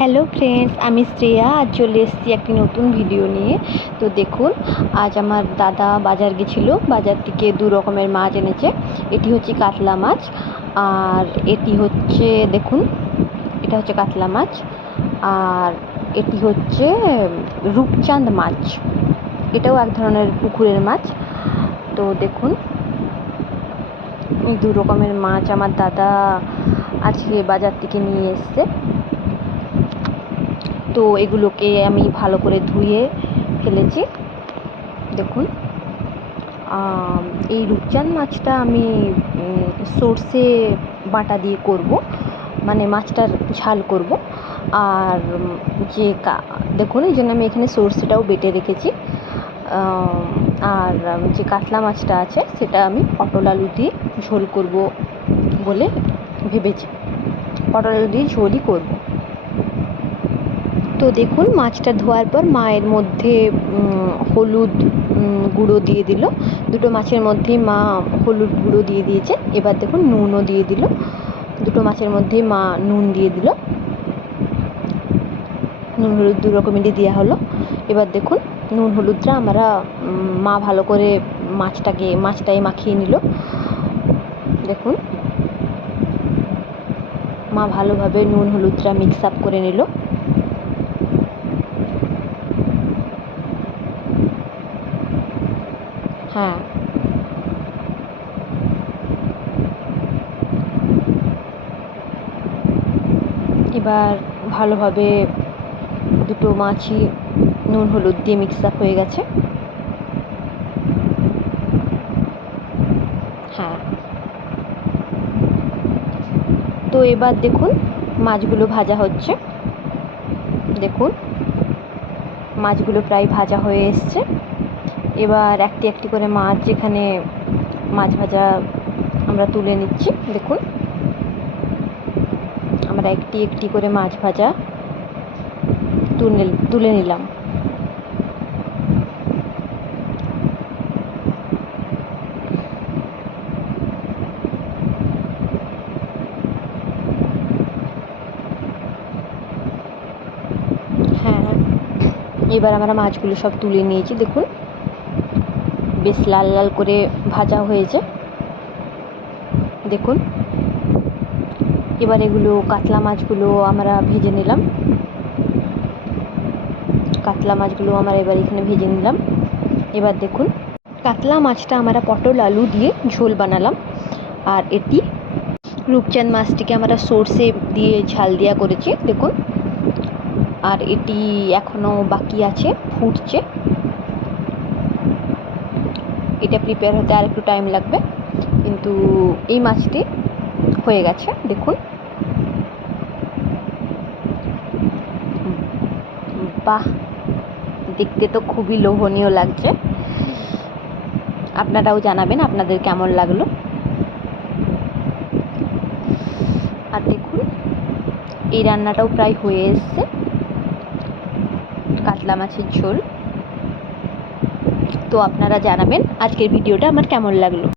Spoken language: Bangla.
হ্যালো ফ্রেন্ডস, আমি শ্রেয়া। আজ চলে এসেছি একটি নতুন ভিডিও নিয়ে। তো দেখুন, আজ আমার দাদা বাজার গেছিলো, বাজার থেকে দু রকমের মাছ এনেছে। এটি হচ্ছে কাতলা মাছ, আর এটি হচ্ছে, দেখুন, এটা হচ্ছে কাতলা মাছ, আর এটি হচ্ছে রূপচাঁদ মাছ। এটাও এক ধরনের পুকুরের মাছ। তো দেখুন, দু রকমের মাছ আমার দাদা আজকে বাজার থেকে নিয়ে এসছে। তো এগুলোকে আমি ভালো করে ধুয়ে ফেলেছি। দেখুন, এই রূপচাঁদ মাছটা আমি সর্ষে বাটা দিয়ে করব, মানে মাছটার ঝাল করব। আর যে দেখুন, এই জন্য আমি এখানে সর্ষেটাও বেটে রেখেছি। আর যে কাতলা মাছটা আছে সেটা আমি পটল আলু দিয়ে ঝোল করব বলে ভেবেছি। পটল আলু দিয়ে ঝোলই করব। তো দেখুন, মাছটা ধোয়ার পর মায়ের মধ্যে হলুদ গুঁড়ো দিয়ে দিল। দুটো মাছের মধ্যেই মা হলুদ গুঁড়ো দিয়ে দিয়েছে। এবার দেখুন, নুনও দিয়ে দিল। দুটো মাছের মধ্যেই মা নুন দিয়ে দিল। নুন হলুদ দু রকমেরই দেওয়া হলো। এবার দেখুন, নুন হলুদটা আমরা মা ভালো করে মাছটায় মাখিয়ে নিল। দেখুন, মা ভালোভাবে নুন হলুদটা মিক্স আপ করে নিল। হ্যাঁ, এবার ভালোভাবে দুটো মাছই নুন হলুদ দিয়ে মিক্স আপ হয়ে গেছে। হ্যাঁ, তো এবার দেখুন, মাছগুলো ভাজা হচ্ছে। দেখুন, মাছগুলো প্রায় ভাজা হয়ে এসছে। এবার একটি একটি করে মাছ, যেখানে মাছ ভাজা আমরা তুলে নিচ্ছি। দেখুন, আমরা একটি একটি করে মাছ ভাজা তুলে নিলাম। হ্যাঁ, এবার আমরা মাছগুলো সব তুলে নিয়েছি। দেখুন, বেশ লাল লাল করে ভাজা হয়েছে। দেখুন, এবার এগুলো কাতলা মাছগুলো আমরা ভেজে নিলাম। কাতলা মাছগুলো আমরা এবার এখানে ভেজে নিলাম। এবার দেখুন, কাতলা মাছটা আমরা পটল আলু দিয়ে ঝোল বানালাম। আর এটি রূপচাঁদ মাছটিকে আমরা সর্ষে দিয়ে ঝাল দেওয়া করেছি। দেখুন, আর এটি এখনও বাকি আছে, ফুটছে। এটা প্রিপেয়ার হতে আর একটু টাইম লাগবে, কিন্তু এই মাছটি হয়ে গেছে। দেখুন, বাহ, দেখতে তো খুবই লোভনীয় লাগছে। আপনারাও জানাবেন আপনাদের কেমন লাগলো। আর দেখুন, এই রান্নাটাও প্রায় হয়ে এসছে, কাতলা মাছের ঝোল। তো আপনারা জানাবেন আজকের ভিডিওটা আমার কেমন লাগলো।